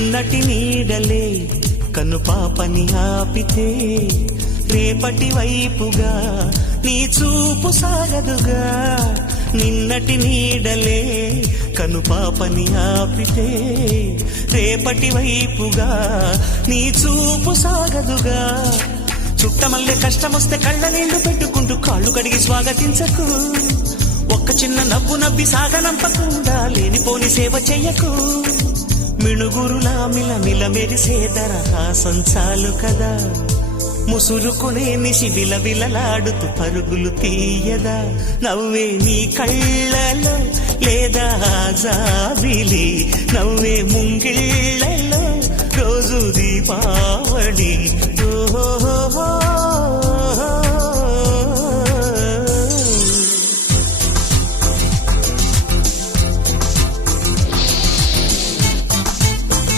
నటి నీడలే కను పాపని ఆపితే రేపటి వైపుగా నీ చూపు సాగదుగా. నిన్నటి నీడలే కను పాపని ఆపితే రేపటి వైపుగా నీ చూపు సాగదుగా. చుట్టమల్లే కష్టమొస్తే కళ్ళ నీళ్లు పెట్టుకుంటూ కాళ్ళు కడిగి స్వాగతించకు. ఒక్క చిన్న నవ్వు నవ్వి సాగనంపకుండా లేనిపోని సేవ చెయ్యకు. మిణుగురులా మిలమిల మెరిసే దరహాసం చాలు కదా. ముసురుకునే నిశి విలవిలలాడుతూ పరుగులు తీయదా. నవ్వే నీ కళ్ళలో లేదా జాబిలి, నవ్వే ముంగిళ్ళలో రోజు దీపావళి.